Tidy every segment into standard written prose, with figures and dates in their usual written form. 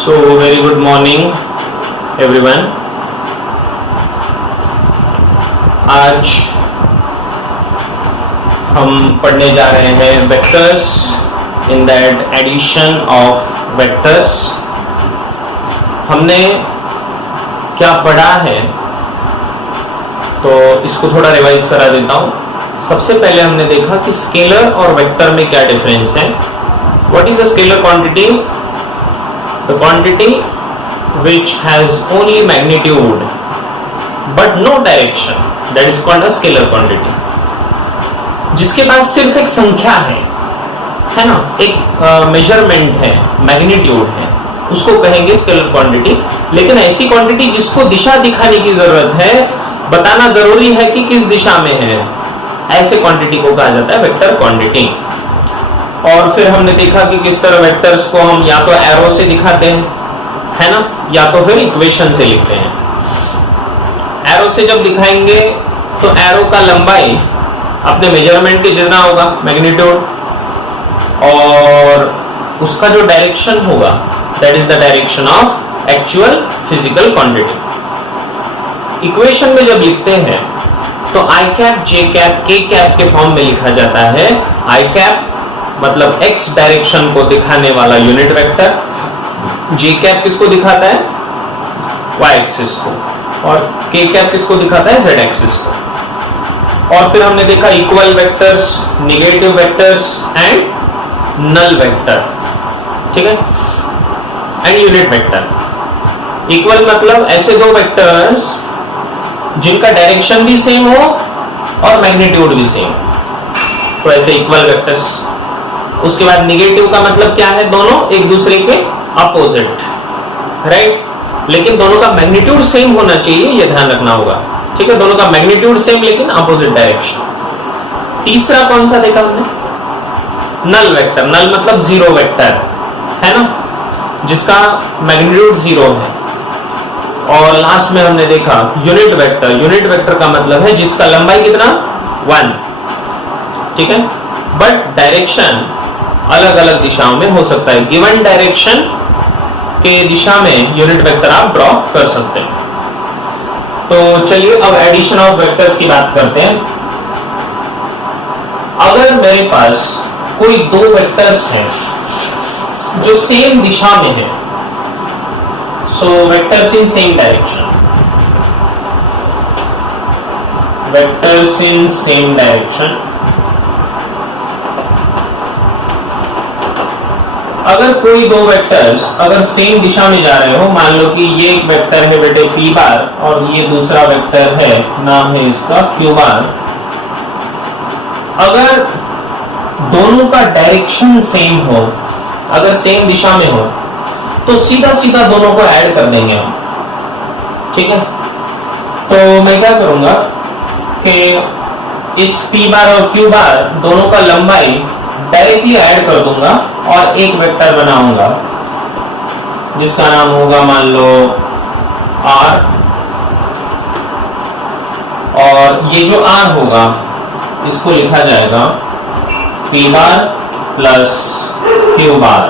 So very good morning everyone. आज हम पढ़ने जा रहे हैं vectors in that addition of vectors. हमने क्या पढ़ा है तो इसको थोड़ा रिवाइज करा देता हूँ। सबसे पहले हमने देखा कि स्केलर और वेक्टर में क्या डिफरेंस है। What is a scalar quantity? The quantity which has only magnitude but no direction, that is called a scalar quantity. जिसके पास सिर्फ एक संख्या है ना, एक मेजरमेंट है, मैग्नीट्यूड है, उसको कहेंगे स्केलर क्वांटिटी। लेकिन ऐसी क्वांटिटी जिसको दिशा दिखाने की जरूरत है, बताना जरूरी है कि किस दिशा में है, ऐसे क्वांटिटी को कहा जाता है वेक्टर क्वांटिटी। और फिर हमने देखा कि किस तरह वेक्टर्स को हम या तो एरो से दिखाते हैं, है ना, या तो फिर इक्वेशन से लिखते हैं। एरो से जब दिखाएंगे तो एरो का लंबाई अपने मेजरमेंट के जितना होगा, मैग्नीट्यूड, और उसका जो डायरेक्शन होगा that is the direction of actual physical quantity. Equation में जब लिखते हैं तो आई कैप, जे कैप, के कैप के फॉर्म में लिखा जाता है। आई कैप मतलब x डायरेक्शन को दिखाने वाला यूनिट वेक्टर, जे कैप किसको दिखाता है, y एक्सिस को, और k कैप किसको दिखाता है, z एक्सिस को। और फिर हमने देखा equal vectors, negative vectors and null vector, ठीक है, एंड यूनिट वेक्टर। इक्वल मतलब ऐसे दो वेक्टर्स जिनका डायरेक्शन भी सेम हो और मैग्नीट्यूड भी सेम, तो ऐसे इक्वल वेक्टर्स। उसके बाद निगेटिव का मतलब क्या है, दोनों एक दूसरे के अपोजिट, राइट, लेकिन दोनों का मैग्नीट्यूड सेम होना चाहिए, ये ध्यान रखना होगा, ठीक है, दोनों का मैग्नीट्यूड सेम लेकिन अपोजिट डायरेक्शन। तीसरा कौन सा देखा हमने, नल वेक्टर। नल मतलब जीरो वेक्टर, है ना, जिसका मैग्नीट्यूड जीरो है। और लास्ट में हमने देखा यूनिट वेक्टर। यूनिट वेक्टर का मतलब है जिसका लंबाई कितना, 1, ठीक है, बट डायरेक्शन अलग अलग दिशाओं में हो सकता है। गिवन डायरेक्शन के दिशा में यूनिट वेक्टर आप ड्रॉ कर सकते हैं। तो चलिए अब एडिशन ऑफ वेक्टर्स की बात करते हैं। अगर मेरे पास कोई दो वेक्टर्स हैं जो सेम दिशा में है, so vectors in same direction, vectors in same direction. अगर कोई दो वेक्टर्स अगर सेम दिशा में जा रहे हो, मान लो कि ये एक वेक्टर है बेटे p बार और ये दूसरा वेक्टर है, नाम है इसका q बार। अगर दोनों का डायरेक्शन सेम हो, अगर सेम दिशा में हो, तो सीधा सीधा दोनों को ऐड कर देंगे हम, ठीक है। तो मैं क्या करूंगा कि इस p बार और q बार दोनों का लंबाई डायरेक्टली ऐड कर दूंगा और एक वेक्टर बनाऊंगा जिसका नाम होगा मान लो r, और ये जो r होगा इसको लिखा जाएगा p बार प्लस q बार।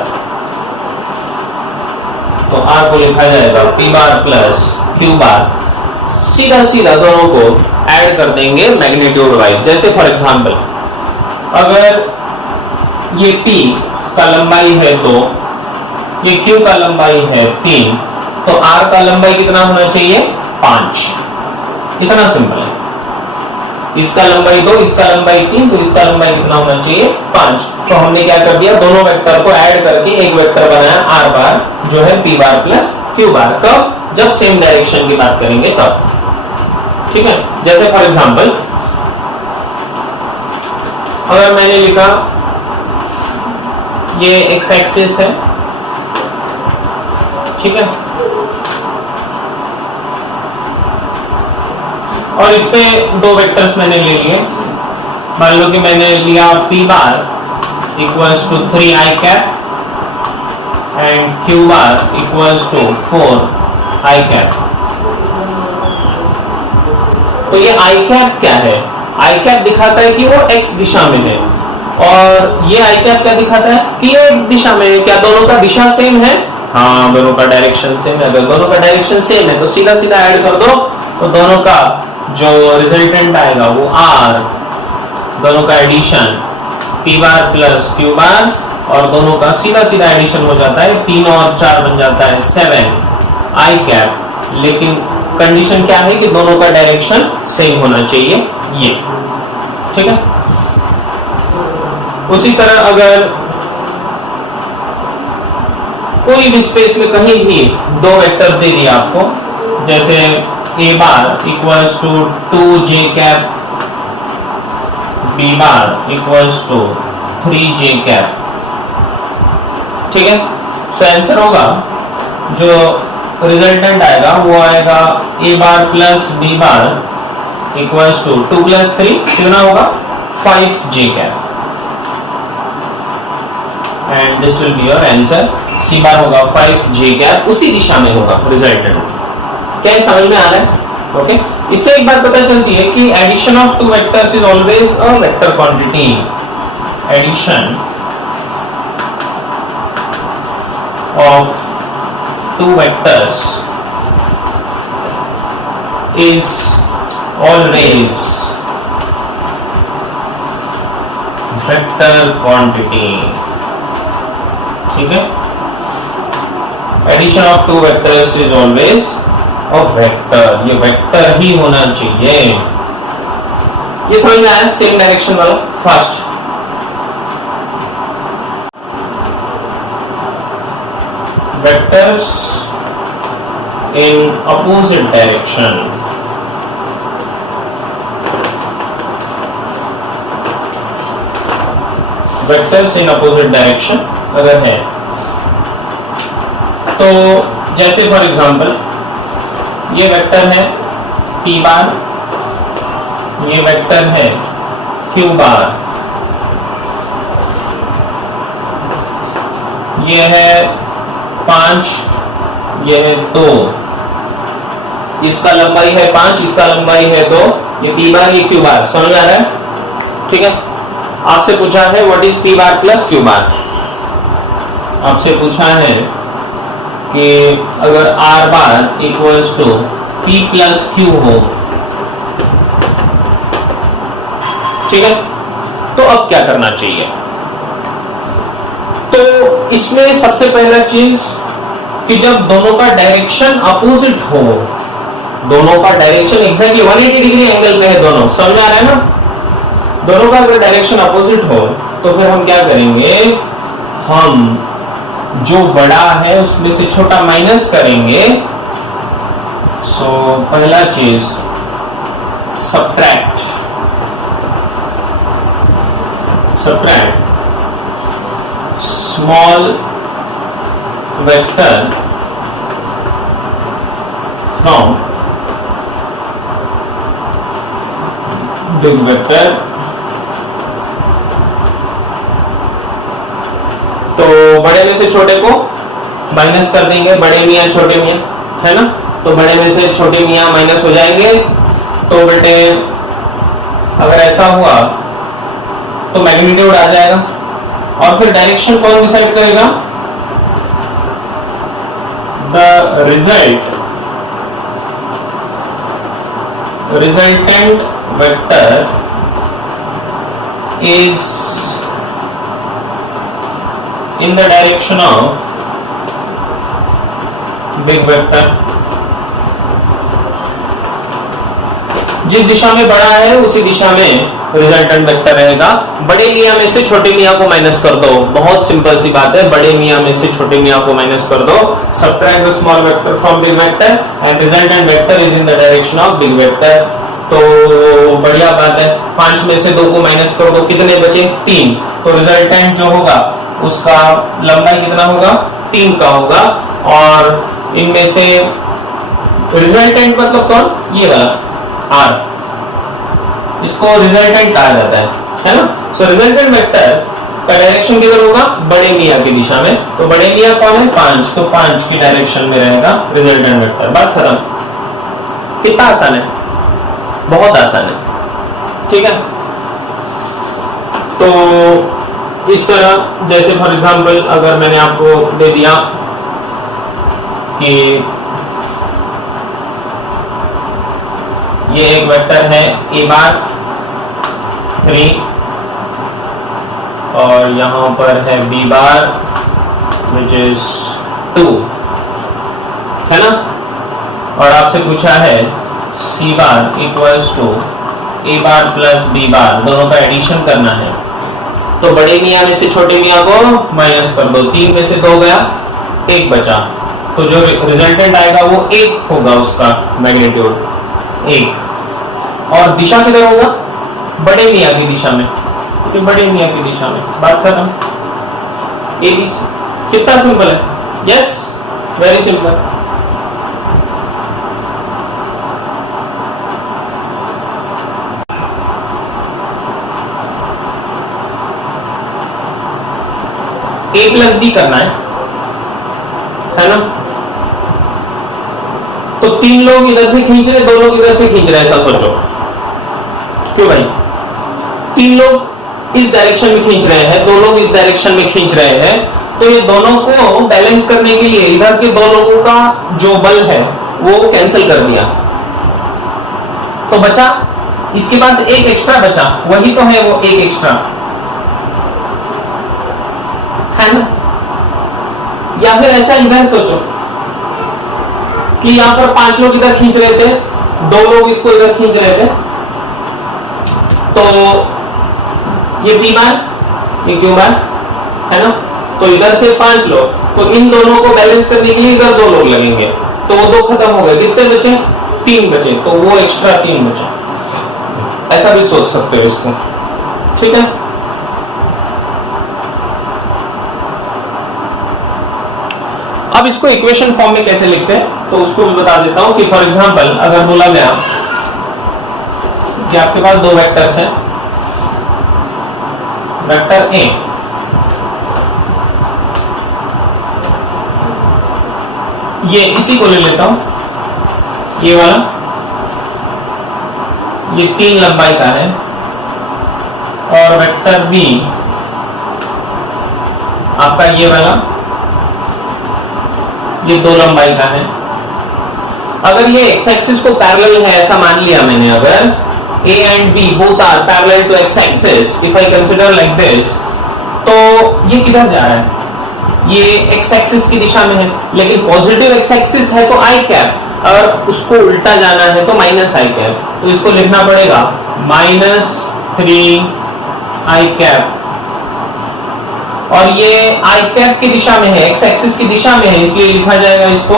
तो r को लिखा जाएगा p बार प्लस q बार। सीधा सीधा दोनों को ऐड कर देंगे मैग्नीट्यूड वाइज। जैसे फॉर एग्जांपल अगर ये p का लंबाई है 2, ये q का लंबाई है 3, तो r का लंबाई कितना होना चाहिए, 5। इतना सिंपल है। इसका लंबाई 2, इसका लंबाई 3, तो इसका लंबाई कितना होना चाहिए, 5। तो हमने क्या कर दिया, दोनों वेक्टर को ऐड करके एक वेक्टर बनाया r बार, जो है p बार प्लस q बार। कब, जब सेम डायरेक्शन की बात करेंगे तब, ठीक है। जैसे फॉर एग्जांपल अगर मैंने लिखा ये एक्स एक्सिस है, ठीक है, और इस पे दो वेक्टर्स मैंने ले लिए। मान लो कि मैंने लिया p bar equals to 3 i cap and q bar equals to 4 i cap. तो ये i कैप क्या है, i कैप दिखाता है कि वो x दिशा में है, और ये i कैप क्या दिखाता है कि ये x दिशा में है। क्या दोनों का दिशा सेम है? हाँ, दोनों का डायरेक्शन सेम है। अगर दोनों का डायरेक्शन सेम है तो सीधा सीधा ऐड कर दो, तो दोनों का जो रिजल्टेंट आएगा वो आर, दोनों का addition P bar plus Q bar, और दोनों का सीधा सीधा एडिशन हो जाता है, 3 और 4 बन जाता है 7 आई कैप। लेकिन कंडीशन क्या है कि दोनों का डायरेक्शन सेम होना चाहिए, ये ठीक है। उसी तरह अगर कोई भी स्पेस में कहीं भी दो वेक्टर्स दे दिए आपको, जैसे A bar equals to 2j cap, B bar equals to 3j cap, ठीक है। सो आंसर होगा, जो रिजल्टेंट आएगा वो आएगा A bar plus B bar equals to 2 plus 3 कितना होगा 5j cap, and this will be your answer. C bar होगा 5j कैप, उसी दिशा में होगा रिजल्टेंट। क्या समझ में आ रहा है? ओके। इससे एक बात पता चलती है कि addition of two vectors is always a vector quantity. Addition of two vectors is always vector quantity, ठीक है। Addition of two vectors is always a vector, ये वेक्टर ही होना चाहिए। ये समझ में आया? सेम डायरेक्शन वाला first. Vectors in opposite direction, vectors in opposite direction अगर है तो जैसे फॉर एग्जांपल ये वेक्टर है p बार, ये वेक्टर है q बार, ये है 5, ये है 2, इसका लंबाई है 5, इसका लंबाई है 2, ये p बार ये q बार, समझ आ रहा है? ठीक है। आपसे पूछा है what is p bar plus q bar, आपसे पूछा है कि अगर r bar equals to p plus q हो, ठीक है, तो अब क्या करना चाहिए? तो इसमें सबसे पहला चीज कि जब दोनों का डायरेक्शन अपोजिट हो, दोनों का डायरेक्शन एग्जैक्टली 180 डिग्री एंगल में है, दोनों समझ आ रहा है ना? दोनों का अगर डायरेक्शन अपोजिट हो तो फिर हम क्या करेंगे, हम जो बड़ा है उसमें से छोटा माइनस करेंगे। सो पहला चीज subtract, subtract small vector from big vector. तो बड़े में से छोटे को माइनस कर देंगे, बड़े मियाँ छोटे मियाँ, है ना? तो बड़े में से छोटे मियाँ माइनस हो जाएंगे। तो बेटे अगर ऐसा हुआ तो मैग्नीट्यूड आ जाएगा, और फिर डायरेक्शन कौन डिसाइड करेगा? The resultant vector is in the direction of big vector। जिस दिशा में बड़ा है उसी दिशा में रिजल्टेंट वेक्टर रहेगा। बड़े मियाँ में से छोटे मियाँ को माइनस कर दो, बहुत सिंपल सी बात है, बड़े मियाँ में से छोटे मियाँ को माइनस कर दो। Subtract the small vector from big vector and resultant vector is in the direction of big vector. तो बढ़िया बात है, 5 में से 2 को माइनस कर दो, कितने बचे? 3। तो रिजल्टेंट जो होगा उसका लंबाई कितना होगा? 3 का होगा। और इनमें से रिजल्टेंट मतलब कौन? ये वाला R, इसको रिजल्टेंट कहा जाता है ना? सो रिजल्टेंट वेक्टर का डायरेक्शन किधर होगा? बड़े मियाँ की दिशा में। तो बड़े मियाँ कौन है? 5, तो 5 की डायरेक्शन में रहेगा रिजल्टेंट वेक्टर। बात खत्म। कितना आसान है, बहुत आसान है, ठीक है। तो इस तरह जैसे फॉर एग्जांपल अगर मैंने आपको दे दिया कि ये एक वेक्टर है ए बार 3 और यहां पर है बी बार विच इज 2, है ना। और आपसे पूछा है C bar equals to A bar plus B bar, दोनों का एडिशन करना है। तो बड़े मियाँ में से छोटे मियाँ को माइनस कर दो, 3 में से 2 गया, 1 बचा, तो जो रिजल्टेंट आएगा वो 1 होगा, उसका मैग्नीट्यूड 1। और दिशा किधर होगा? बड़े मियाँ की दिशा में, क्योंकि बड़े मियाँ की दिशा में। बात खत्म। ये कितना सिंपल है? Yes, very simple. A plus B करना है ना। तो 3 लोग इधर से खींच रहे, 2 लोग इधर से खींच रहे, ऐसा सोचो। क्यों भाई? 3 लोग इस डायरेक्शन में खींच रहे हैं, 2 लोग इस डायरेक्शन में खींच रहे हैं, तो ये दोनों को बैलेंस करने के लिए इधर के 2 लोगों का जो बल है वो कैंसिल कर दिया, तो बचा इसके पास 1 एक्स्ट्रा बचा, वही तो है वो 1 एक्स्ट्रा, है ना। या फिर ऐसा इधर सोचो कि यहां पर 5 लोग इधर खींच रहे थे, 2 लोग इसको इधर खींच रहे थे, तो ये बी बार, ये क्यू बार, है ना। तो इधर से 5 लोग, तो इन दोनों को बैलेंस करने के लिए इधर 2 लोग लगेंगे, तो वो 2 खत्म हो गए, कितने बचे? 3 बचे, तो वो एक्स्ट्रा 3 बचे। ऐसा भी सोच सकते हो इसको, ठीक है। अब इसको इक्वेशन फॉर्म में कैसे लिखते हैं, तो उसको भी बता देता हूं कि फॉर एग्जांपल अगर बोला गया कि आपके पास 2 वेक्टर्स हैं, वेक्टर ए ये इसी को ले लेता हूं, ये वाला, ये 3 लंबाई का है, और वेक्टर बी आपका ये वाला, ये 2 लंबाई का है। अगर ये एक्स एक्सिस को पैरेलल है ऐसा मान लिया मैंने, अगर A and B both are parallel to x axis, if I consider like this, तो ये किधर जा रहा है? ये x एक्सिस की दिशा में है, लेकिन पॉजिटिव x एक्सिस है तो i कैप, अगर उसको उल्टा जाना है तो माइनस i कैप, तो इसको लिखना पड़ेगा -3i कैप, और ये i कैप की दिशा में है, x एक्सिस की दिशा में है, इसलिए लिखा जाएगा इसको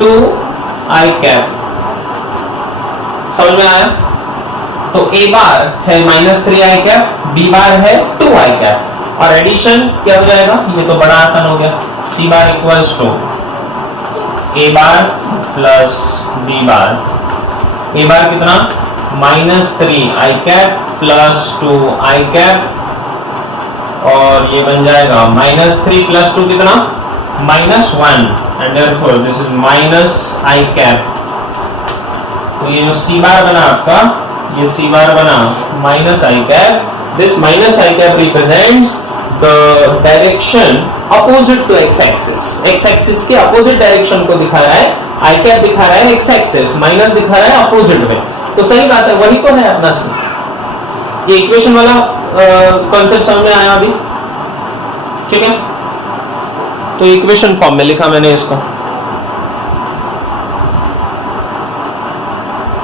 2i कैप। समझ में आया? तो a बार है -3i कैप, b बार है 2i कैप, और एडिशन क्या हो जाएगा? ये तो बड़ा आसान हो गया, c bar equals to a bar plus b bar. a bar कितना? -3i cap plus 2i cap, और ये बन जाएगा -3 प्लस 2 कितना? -1, and therefore this is -i cap. तो ये जो c बार बना आपका, ये c बार बना -i cap. This -i cap represents the direction opposite to x axis, x axis के अपोजिट डायरेक्शन को दिखा रहा है, i कैप दिखा रहा है x एक्सिस, माइनस दिखा रहा है अपोजिट में, तो सही बात है, वही तो है अपना सी। ये इक्वेशन वाला कॉन्सेप्ट समझ में आया अभी? ठीक है, तो इक्वेशन फॉर्म में लिखा मैंने इसको।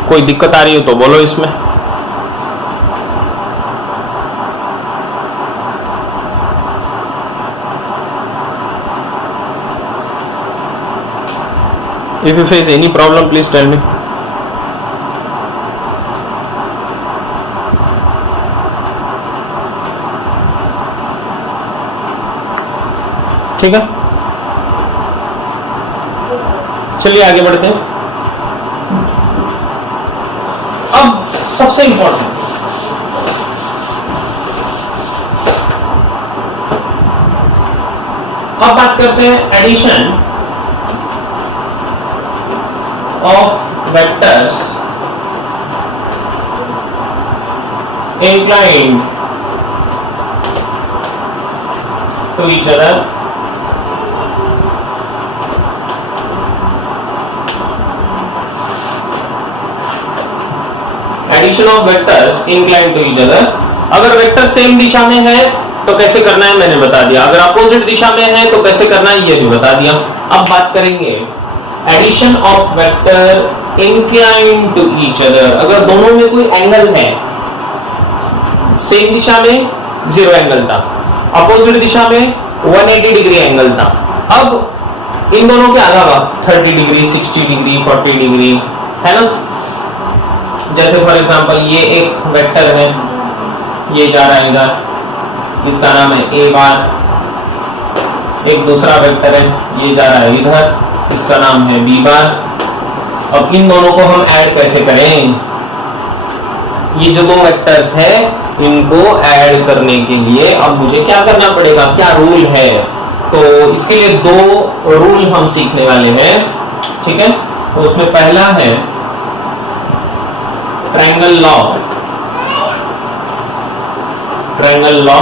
कोई दिक्कत आ रही हो तो बोलो इसमें। If you face any problem, please tell me. ठीक है, चलिए आगे बढ़ते हैं। अब सबसे इंपॉर्टेंट, अब बात करते हैं addition of vectors inclined to each other addition of vectors incline to each other. अगर वेक्टर सेम दिशा में है तो कैसे करना है मैंने बता दिया, अगर अपोजिट दिशा में है तो कैसे करना है ये भी बता दिया। अब बात करेंगे addition of vector incline to each other. अगर दोनों में कोई एंगल है, सेम दिशा में 0 एंगल था, अपोजिट दिशा में 180 डिग्री एंगल था, अब इन दोनों के अलावा 30 डिग्री, 60 डिग्री, 40 डिग्री है ना। जैसे फॉर एग्जांपल ये एक वेक्टर है, ये जा रहा है इधर, इसका नाम है ए बार। एक दूसरा वेक्टर है, ये जा रहा है इधर, इसका नाम है बी बार। अब इन दोनों को हम ऐड कैसे करें? ये जो दो वेक्टर्स है इनको ऐड करने के लिए अब मुझे क्या करना पड़ेगा, क्या रूल है? तो इसके लिए दो रूल हम सीखने वाले हैं, ठीक है। तो उसमें पहला है ट्रायंगल लॉ, ट्रायंगल लॉ,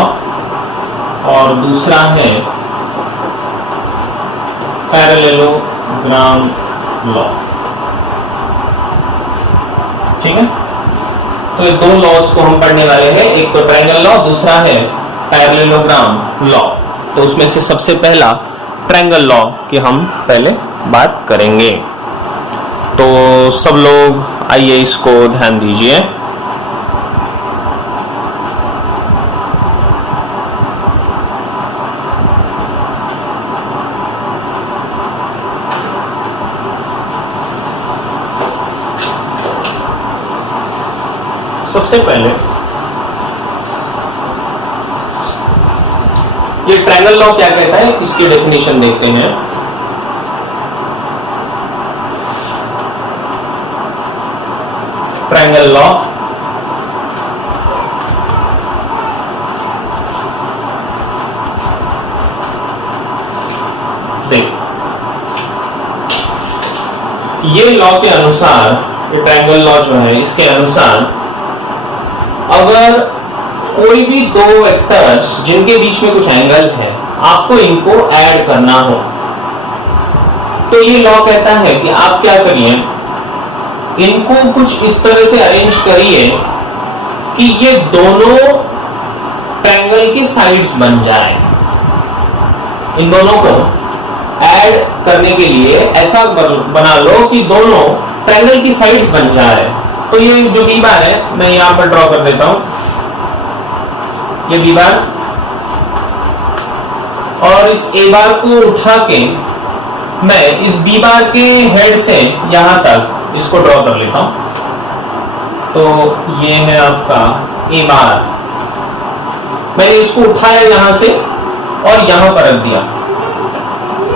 और दूसरा है पैरेललोग्राम लॉ, ठीक है। तो ये दो लॉज को हम पढ़ने वाले हैं, एक तो ट्रायंगल लॉ, दूसरा है पैरेललोग्राम लॉ। तो उसमें से सबसे पहला ट्रायंगल लॉ की हम पहले बात करेंगे। तो सब लोग आइए इसको ध्यान दीजिए। सबसे पहले ये ट्रायंगल लॉ क्या कहता है इसकी डेफिनेशन देखते हैं। ट्रायंगल लॉ देख, ये लॉ के अनुसार, ये ट्रायंगल लॉ जो है इसके अनुसार अगर कोई भी दो वेक्टर्स जिनके बीच में कुछ एंगल है, आपको इनको ऐड करना हो, तो ये लॉ कहता है कि आप क्या करिए, इनको कुछ इस तरह से अरेंज करिए कि ये दोनों ट्रायंगल की साइड्स बन जाए। इन दोनों को ऐड करने के लिए ऐसा बना लो कि दोनों ट्रायंगल की साइड्स बन जाए। तो ये जो बी बार है मैं यहां पर ड्रॉ कर देता हूं, ये बी बार, और इस ए बार को उठा के मैं इस बी बार के हेड से यहां तक इसको ड्रॉ कर लेता हूं। तो ये है आपका ए बार, मैंने इसको उठाया यहां से और यहां पर रख दिया,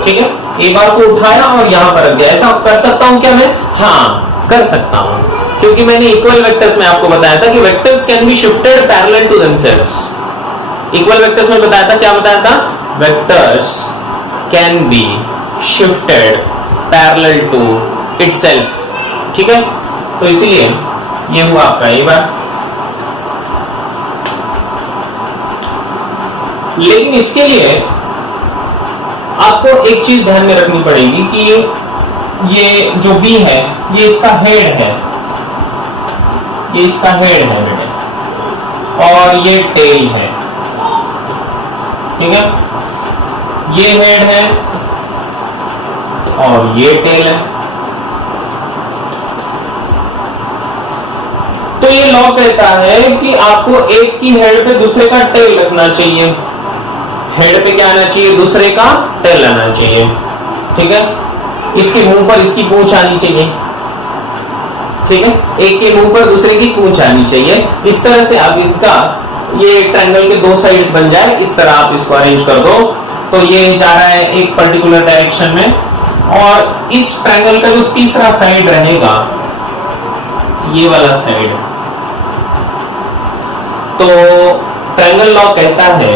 ठीक है। ए बार को उठाया और यहां पर रख दिया। ऐसा कर सकता हूं क्या मैं? हाँ, कर सकता हूं, क्योंकि मैंने इक्वल वेक्टर्स में आपको बताया था कि vectors can be shifted parallel to themselves. Equal vectors में बताया था, क्या बताया था? Vectors can be shifted parallel to itself, ठीक है। तो इसीलिए ये हुआ आपका ए बार। लेकिन इसके लिए आपको एक चीज ध्यान में रखनी पड़ेगी कि ये जो बी है ये इसका हेड है, ये इसका हेड है बेटे, और ये टेल है, ठीक है। ये हेड है और ये टेल है। तो ये लॉ कहता है कि आपको एक की हेड पे दूसरे का टेल रखना चाहिए। हेड पे क्या आना चाहिए? दूसरे का टेल आना चाहिए, ठीक है। इसके मुंह पर इसकी पूंछ आनी चाहिए, ठीक है। एक के मुंह पर दूसरे की पूंछ आनी चाहिए। इस तरह से आप इनका ये ट्रायंगल के दो साइड्स बन जाए, इस तरह आप इसको अरेंज कर दो। तो ये जा रहा है एक पर्टिकुलर डायरेक्शन में, और इस ट्रायंगल का जो तीसरा साइड रहेगा, ये वाला साइड, तो ट्रायंगल लॉ कहता है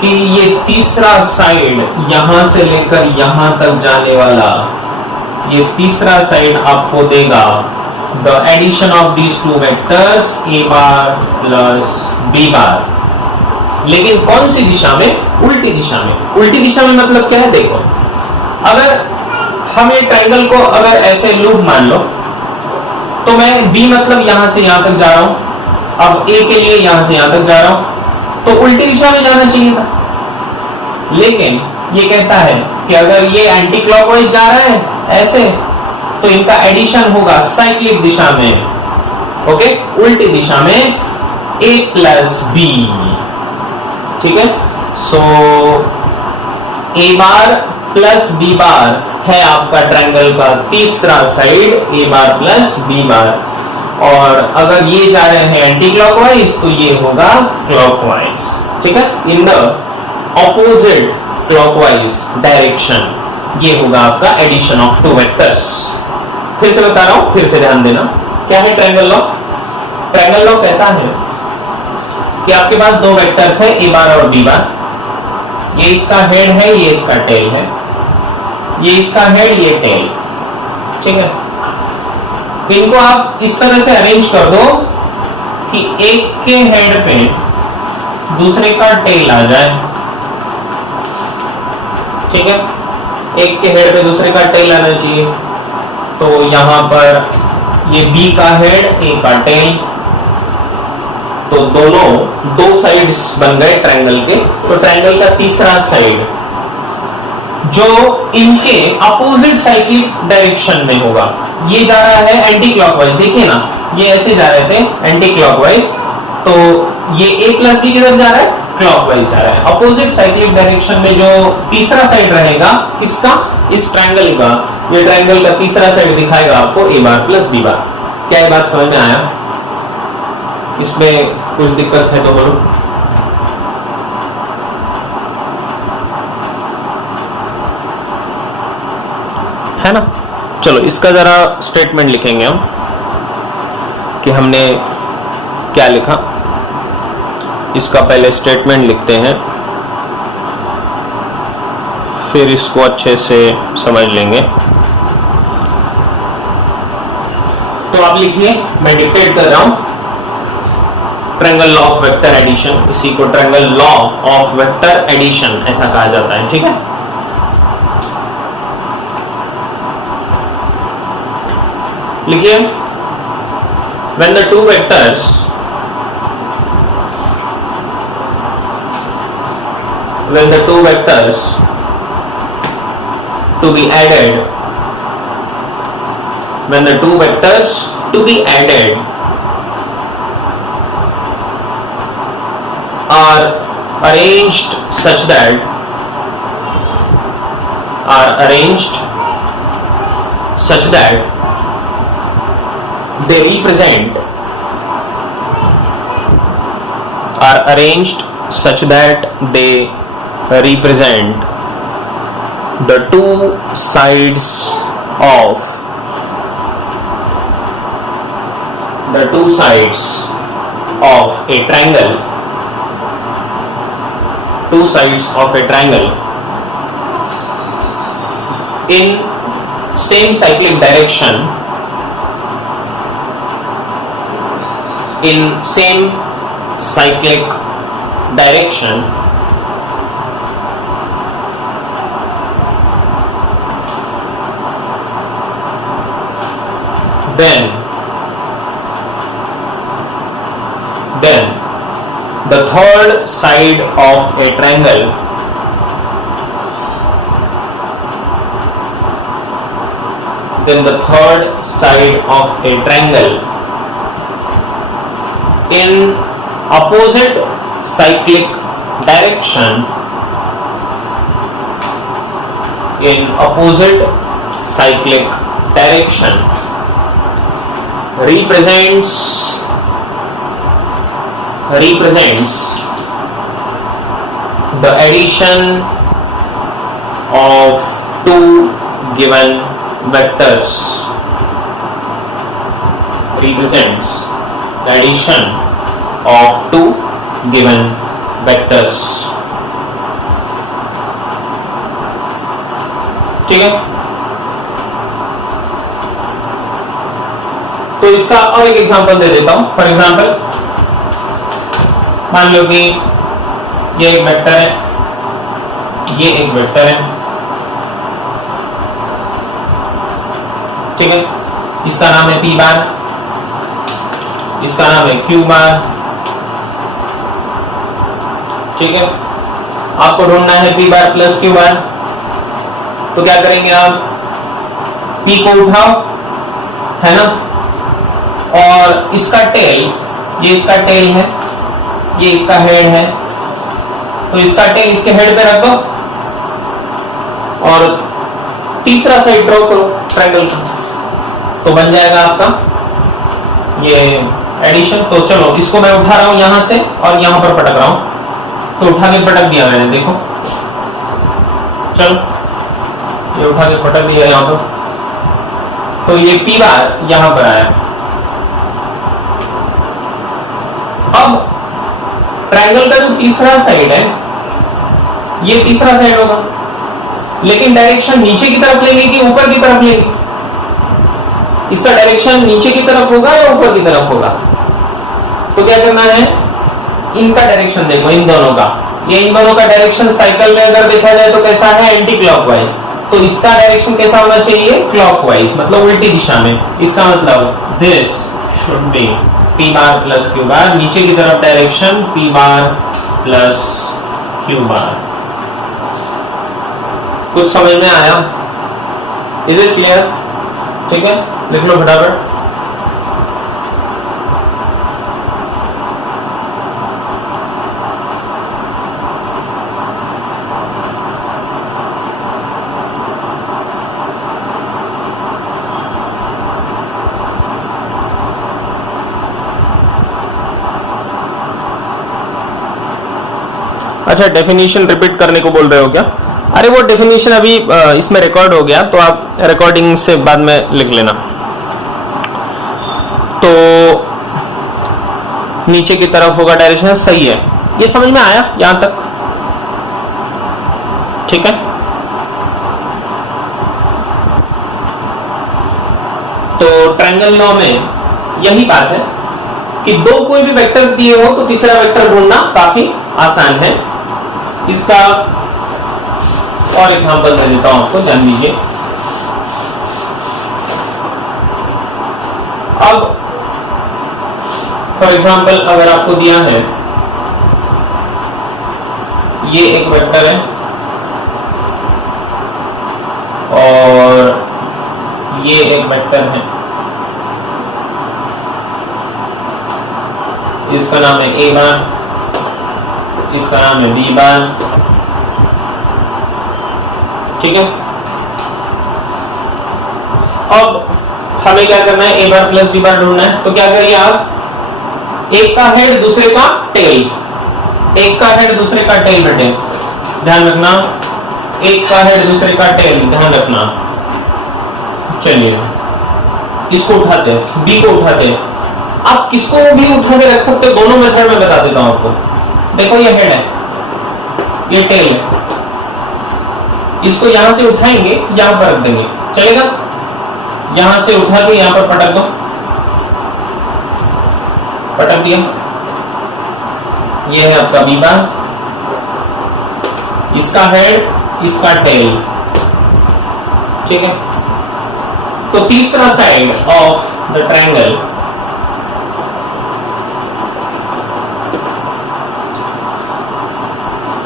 कि ये तीसरा साइड यहां से लेकर यहां तक जाने वाला, ये तीसरा साइड आपको देगा the addition of these two vectors A bar plus B bar. लेकिन कौन सी दिशा में? उल्टी दिशा में। उल्टी दिशा में मतलब क्या है? देखो, अगर हम ये ट्रायंगल को अगर ऐसे लूप मान लो, तो मैं B मतलब यहां से यहां तक जा रहा हूं, अब A के लिए यहां से यहां तक जा रहा हूं, तो उल्टी दिशा में जाना चाहिए था, लेकिन ये कहता है कि अगर ये एंटी क्लॉकवाइज जा रहा है ऐसे, तो इनका एडिशन होगा साइक्लिक दिशा में, ओके, उल्टी दिशा में A प्लस B, ठीक है। सो A बार प्लस B बार है आपका ट्रायंगल का तीसरा side, A bar plus B बार, और अगर ये जा रहे हैं एंटी क्लॉकवाइज तो ये होगा क्लॉकवाइज, ठीक है, in the opposite clockwise direction. ये होगा आपका एडिशन ऑफ टू वेक्टर्स। फिर से बता रहा हूं, फिर से ध्यान देना, क्या है ट्रायंगल लॉ? ट्रायंगल लॉ कहता है कि आपके पास दो वेक्टर्स है A बार और B बार, ये इसका हेड है, ये इसका टेल है, ये इसका हेड, ये टेल, ठीक है। इनको आप इस तरह से अरेंज कर दो कि एक के हेड पे दूसरे का टेल आ जाए, ठीक है, एक के हेड पे दूसरे का टेल आना चाहिए। तो यहां पर ये B का हेड, A का टेल, तो दोनों दो साइड्स बन गए ट्रायंगल के। तो ट्रायंगल का तीसरा साइड जो इनके अपोजिट साइक्लिक डायरेक्शन में होगा, ये जा रहा है एंटी क्लॉकवाइज, देखिए ना, ये ऐसे जा रहे थे एंटी क्लॉकवाइज, तो ये A प्लस B किधर जा रहा है? क्लॉकवाइज जा रहा है। अपोजिट साइक्लिक डायरेक्शन में जो तीसरा साइड रहेगा किसका? इस ट्रायंगल का। ये ट्रायंगल का तीसरा साइड दिखाएगा आपको A बार प्लस B बार। क्या ये बात समझ में आया? इसमें कुछ दिक्कत है तो बोलो। है ना? चलो इसका जरा स्टेटमेंट लिखेंगे हम कि हमने क्या लिखा। इसका पहले स्टेटमेंट लिखते हैं, फिर इसको अच्छे से समझ लेंगे। तो आप लिखिए, मैं डिक्टेट कर रहा हूं। Triangle law of vector addition, इसी को triangle law of vector addition ऐसा कहा जाता है, ठीक है। लिखिए, when the two vectors to be added, when the two vectors to be added are arranged such that they represent the two sides of a triangle, in same cyclic direction, then the third side of a triangle in opposite cyclic direction represents the addition of two given vectors, ठीक है। तो इसका और एक example दे देता हूं। For example, मान लो कि ये एक वेक्टर है, ये एक वेक्टर है, ठीक है, इसका नाम है P बार, इसका नाम है क्यू बार। ठीक है, आपको ढूंढना है पी बार प्लस क्यू बार। तो क्या करेंगे आप, पी को उठाओ, है ना, और इसका टेल, ये इसका टेल है, ये इसका हेड है, तो इसका टेल इसके हेड पे रख दो और तीसरा साइड ड्रॉ करो ट्रायंगल का, तो बन जाएगा आपका ये एडिशन। तो चलो इसको मैं उठा रहा हूं यहां से और यहां पर पटक रहा हूं, तो उठा के पटक दिया मैंने, देखो, चलो ये उठा के पटक दिया यहां पर, तो ये पी बार यहां पर आया। अब ट्रायंगल का जो तीसरा साइड है, ये तीसरा साइड होगा, लेकिन डायरेक्शन नीचे की तरफ लेंगे कि ऊपर की तरफ लेंगे? इसका डायरेक्शन नीचे की तरफ होगा या ऊपर की तरफ होगा? तो क्या करना है, इनका डायरेक्शन देखो, इन दोनों का, ये इन दोनों का डायरेक्शन साइकिल में अगर देखा जाए तो कैसा है, एंटी क्लॉकवाइज। तो इसका डायरेक्शन कैसा होना चाहिए, क्लॉकवाइज, मतलब उल्टी दिशा में। इसका मतलब this should be P bar plus Q बार, नीचे की तरफ direction P bar plus Q बार। कुछ समझ में आया? Is it clear? ठीक है, लिख लो फटाफट। अच्छा, डेफिनेशन रिपीट करने को बोल रहे हो क्या? अरे वो डेफिनेशन अभी इसमें रिकॉर्ड हो गया, तो आप रिकॉर्डिंग से बाद में लिख लेना। तो नीचे की तरफ होगा डायरेक्शन, सही है, ये समझ में आया यहां तक? ठीक है, तो ट्रायंगल लॉ में यही बात है कि दो कोई भी वेक्टर्स दिए हो तो तीसरा वेक्टर ढूंढना काफी आसान है। इसका और एग्जांपल मैं देता हूं आपको, जान लीजिए। अब फॉर एग्जांपल अगर आपको दिया है, ये एक वेक्टर है और ये एक वेक्टर है, इसका नाम है ए बार, इसका नाम है बी बार। ठीक है, अब हमें क्या करना है, ए बार प्लस बी बार ढूंढना है। तो क्या करिए आप, एक का हेड दूसरे का टेल, एक का हेड दूसरे का टेल बेटे, ध्यान रखना, एक का हेड दूसरे का टेल, ध्यान रखना। चलिए इसको उठाते हैं, बी को उठाते हैं। आप किसको भी उठा के रख सकते हो, दोनों मेथड में बता देता हूं आपको। देखो ये हेड है, ये टेल है, इसको यहां से उठाएंगे, यहां पर रख देंगे, चलेगा? यहां से उठा के यहां पर पटक दो, पटक दिया, ये है आपका बी बार, इसका हेड, इसका टेल। ठीक है, तो तीसरा साइड ऑफ द ट्रायंगल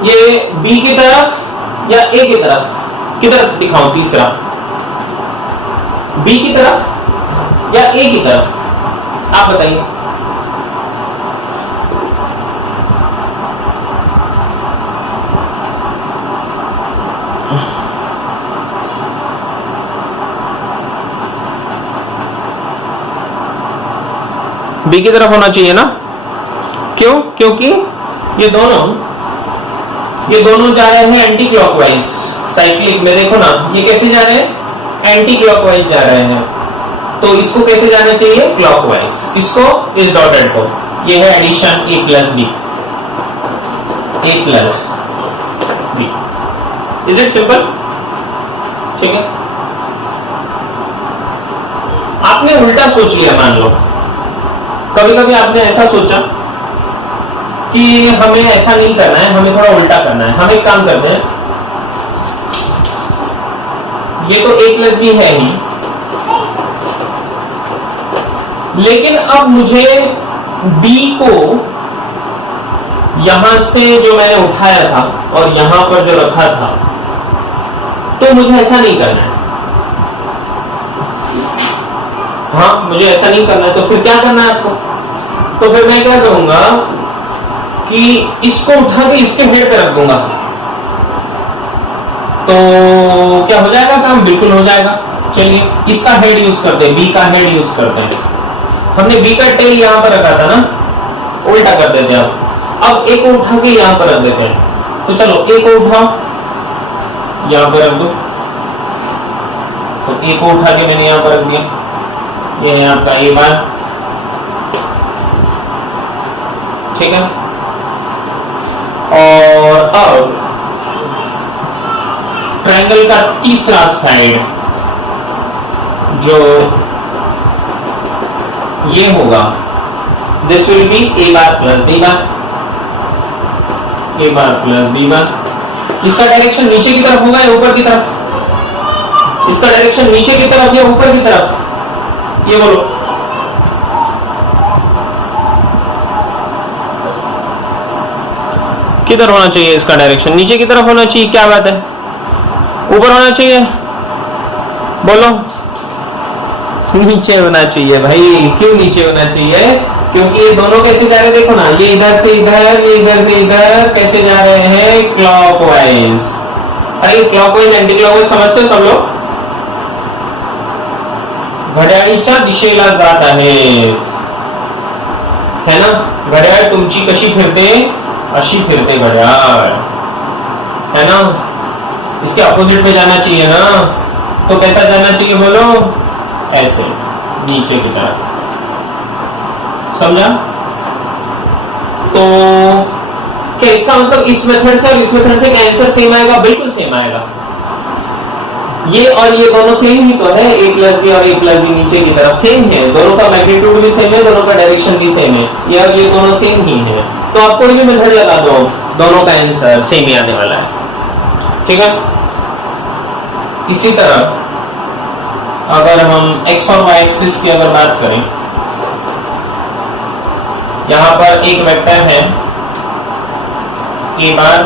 ये बी की तरफ या ए की तरफ, किधर दिखाऊं तीसरा, बी की तरफ या ए की तरफ, आप बताइए। बी की तरफ होना चाहिए ना, क्यों? क्योंकि ये दोनों जा रहे हैं एंटी क्लॉकवाइज साइक्लिक में। देखो ना, ये कैसे जा रहे हैं, एंटी क्लॉकवाइज जा रहे हैं, तो इसको कैसे जाना चाहिए, क्लॉकवाइज। इसको, इस डॉटेड को, ये है addition A plus B, A plus B. Is it simple? ठीक है, आपने उल्टा सोच लिया, मान लो कभी कभी आपने ऐसा सोचा कि हमें ऐसा नहीं करना है, हमें थोड़ा उल्टा करना है। हम एक काम करते हैं, ये तो ए प्लस बी है ही, लेकिन अब मुझे बी को यहां से जो मैंने उठाया था और यहां पर जो रखा था, तो मुझे ऐसा नहीं करना है। हाँ, मुझे ऐसा नहीं करना है, तो फिर क्या करना है आपको? तो फिर मैं क्या करूंगा कि इसको उठा के इसके हेड पे रख दूंगा, तो क्या हो जाएगा काम? बिल्कुल हो जाएगा। चलिए इसका हेड यूज करते हैं, बी का हेड यूज करते हैं। हमने बी का टेल यहां पर रखा था ना, उल्टा कर देते हैं। अब एक को उठा के यहां पर रख देते हैं। तो चलो एक को उठाओ, यहां पर रख दो। तो एक को उठा के मैंने यहां पर रख दिया, ये है आपका ए बार, ठीक है। और अब ट्रायंगल का तीसरा साइड जो ये होगा, this will be a bar plus B bar, a bar plus B bar. इसका डायरेक्शन नीचे की तरफ होगा या ऊपर की तरफ? इसका डायरेक्शन नीचे की तरफ या ऊपर की तरफ? ये बोलो। किधर होना चाहिए इसका डायरेक्शन? नीचे की तरफ होना चाहिए, क्या बात है? ऊपर होना चाहिए? बोलो। नीचे होना चाहिए भाई। क्यों नीचे होना चाहिए? क्योंकि ये दोनों कैसे जा रहे हैं देखो ना, ये इधर से इधर, ये इधर से इधर, कैसे जा रहे हैं? क्लॉकवाइज। अरे क्लॉकवाइज एंटी क्लॉकवाइज समझते हो सब लोग? घड्याळीच्या दिशेला जात आहेत, है ना? घड्याळ तुमची कशी फिरते? अशी फिरते घड्याळ, है ना? इसके अपोजिट में जाना चाहिए ना, तो कैसा जाना चाहिए बोलो? ऐसे नीचे की तरफ, समझा? तो क्या इसका मतलब इस मेथड से और इस मेथड से आंसर सेम आएगा? बिल्कुल सेम आएगा। ये और ये दोनों सेम ही तो है, ए प्लस बी और ए प्लस बी नीचे की तरफ सेम है, दोनों का मैग्नीट्यूड भी सेम है, दोनों का डायरेक्शन भी सेम है, ये और ये दोनों सेम ही है। तो आप कोई भी मेथड लगा दो, दोनों का आंसर सेम ही आने वाला है, ठीक है। इसी तरह अगर हम x और y एक्सिस की अगर बात करें, यहां पर एक वेक्टर है a bar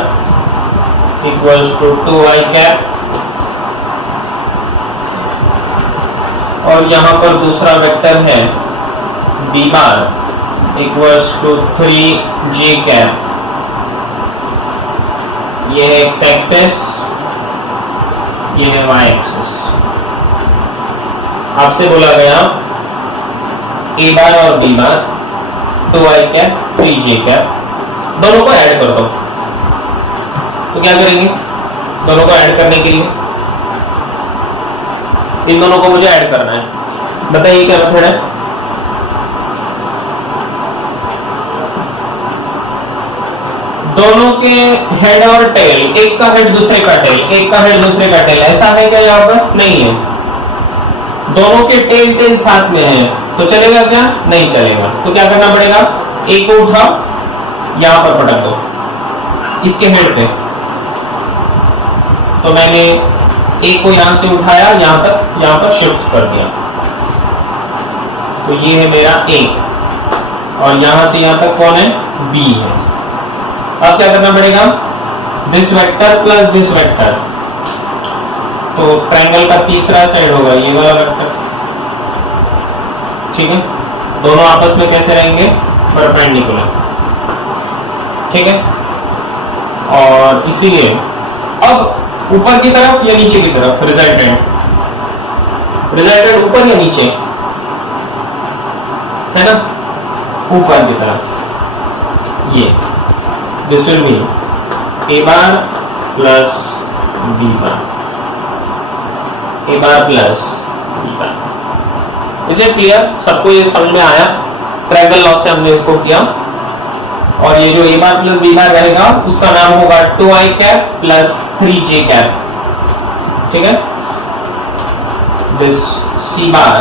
equals to 2y cap, और यहां पर दूसरा वेक्टर है b bar equals to 3j cap. ये है x एक्सिस, ये है y एक्सिस। आपसे बोला गया a बार और b बार, 2y कैप 3j कैप, दोनों को ऐड कर दो। तो क्या करेंगे? दोनों को ऐड करने के लिए इन दोनों को मुझे ऐड करना है। बताइए क्या मेथड है? दोनों के हेड और टेल, एक का हेड दूसरे का टेल, एक का हेड दूसरे का टेल, ऐसा है क्या यहाँ पर? नहीं है। दोनों के टेल साथ में है, तो चलेगा क्या? नहीं चलेगा। तो क्या करना पड़ेगा? एक को उठाओ, यहां पर पटक दो इसके हेड पे। तो मैंने एक को यहां से उठाया, यहां तक, यहां पर शिफ्ट कर दिया, तो ये है मेरा ए, और यहां से यहां तक कौन है? बी है। अब क्या करना पड़ेगा? This vector plus this vector, तो ट्रायंगल का तीसरा साइड होगा ये वाला वेक्टर, ठीक है। दोनों आपस में कैसे रहेंगे? परपेंडिकुलर, ठीक है। और इसीलिए अब ऊपर की तरफ या नीचे की तरफ रिजल्टेंट, रिजल्टेंट ऊपर या नीचे, है ना? ऊपर की तरफ। ये this will be a bar plus B bar, a bar plus B bar. इसे क्लियर? सबको ये समझ में आया? ट्रायंगल लॉ से हमने इसको किया। और ये जो ए बार प्लस बी बार रहेगा उसका नाम होगा 2i cap plus 3j cap, ठीक है। This c bar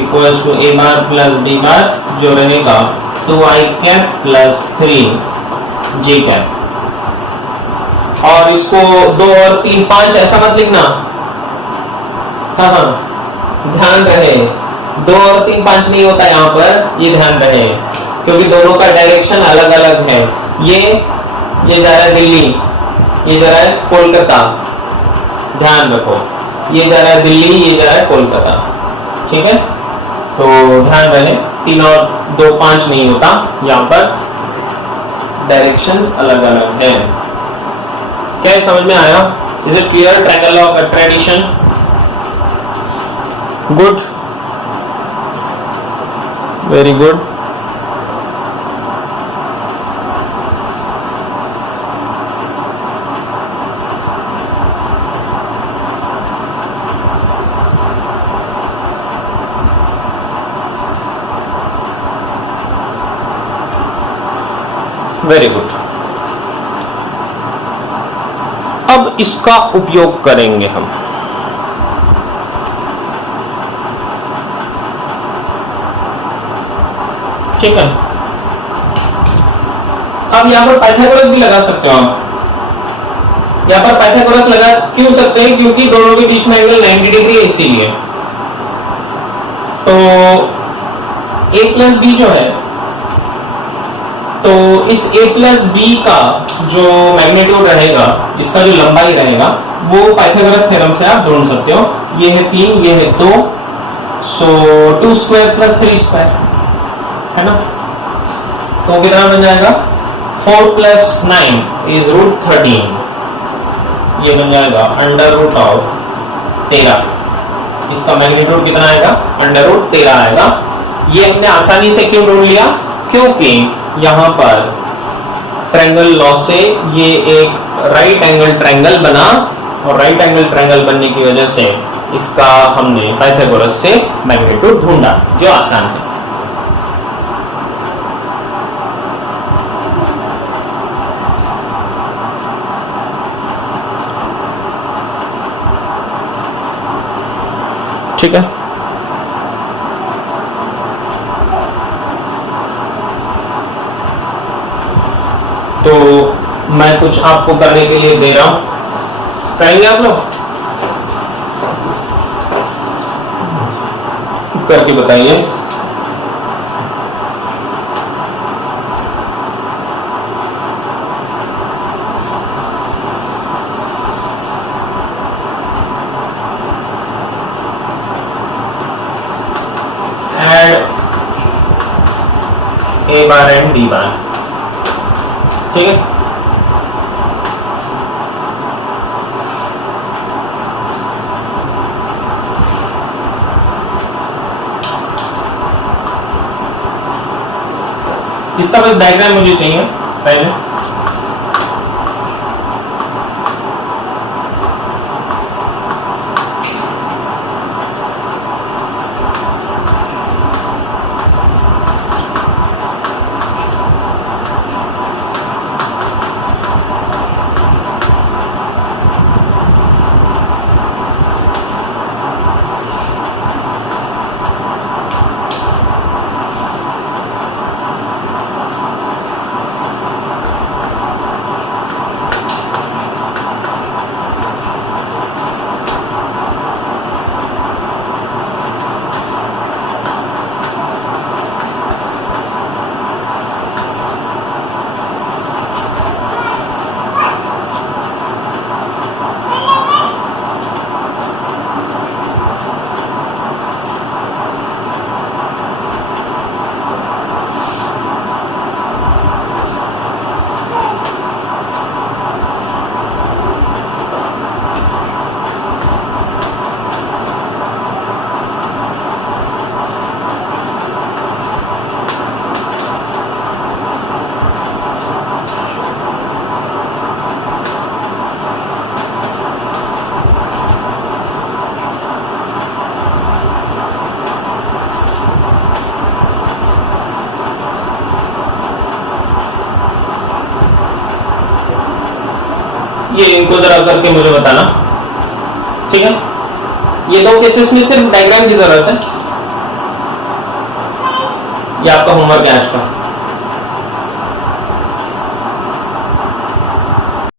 equals to A bar plus B bar, जो रहेगा 2i cap plus 3j cap. और इसको 2 और 3 5 ऐसा मत लिखना, हाँ ध्यान रहे 2 और 3 5 नहीं होता यहाँ पर, ये ध्यान रहे, क्योंकि दोनों का डायरेक्शन अलग अलग है। ये जा रहा है दिल्ली, ये जा रहा है कोलकाता, ध्यान रखो, ये जा रहा है दिल्ली, ये जा रहा है कोलकाता, ठीक है। तो ध्यान रहे 3 और 2 5 नहीं होता, यहाँ पर डायरेक्शंस अलग अलग है। क्या ये समझ में आया? Is it clear? Triangle of tradition, good, very good. Very good. अब इसका उपयोग करेंगे हम। ठीक है, अब यहां पर पाइथागोरस भी लगा सकते हो आप। यहां पर पाइथागोरस लगा क्यों सकते हैं? क्योंकि दोनों के बीच में एंगल 90 डिग्री है, इसीलिए। तो a प्लस बी जो है, तो इस a प्लस बी का जो मैग्नीट्यूड रहेगा, इसका जो लंबाई रहेगा, वो पाइथागोरस थ्योरम से आप ढूंढ सकते हो। ये है 3, ये है 2, सो 2 स्क्वायर प्लस 3 स्क्वायर, है ना। तो कितना बन जाएगा? 4 प्लस 9 इज रूट 13, ये बन जाएगा अंडर रूट ऑफ 13। इसका मैग्नीट्यूड कितना आएगा? अंडर रूट 13 आएगा। ये हमने आसानी से क्यों ढूंढ लिया? क्योंकि यहां पर ट्रायंगल लॉ से ये एक राइट एंगल ट्रायंगल बना, और राइट एंगल ट्रायंगल बनने की वजह से इसका हमने पाइथागोरस से मैग्नीट्यूड ढूंढा, जो आसान है। ठीक है, तो मैं कुछ आपको करने के लिए दे रहा हूं, करेंगे आप लोग? करके बताइए। Add a bar and d bar, ठीक है। इसका बस डायग्राम मुझे चाहिए पहले। ये इनको जरा करके मुझे बताना, ठीक है। ये 2 केसेस में सिर्फ डायग्राम की जरूरत है। ये आपका होमवर्क है आज का।